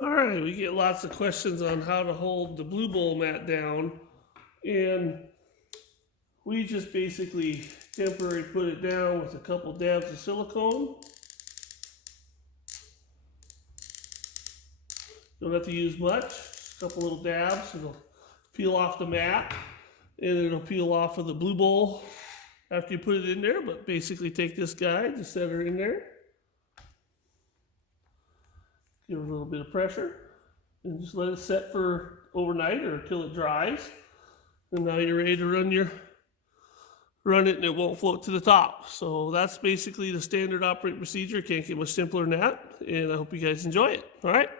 All right, we get lots of questions on how to hold the Blue Bowl mat down, and we just basically temporarily put it down with a couple dabs of silicone. Don't have to use much, just a couple little dabs. It'll peel off the mat, and it'll peel off of the Blue Bowl after you put it in there. But basically, take this guy, just set her in there, give her a little bit of pressure, and just let it set for overnight or until it dries. And now you're ready to run it, and it won't float to the top. So that's basically the standard operating procedure. Can't get much simpler than that. And I hope you guys enjoy it. All right.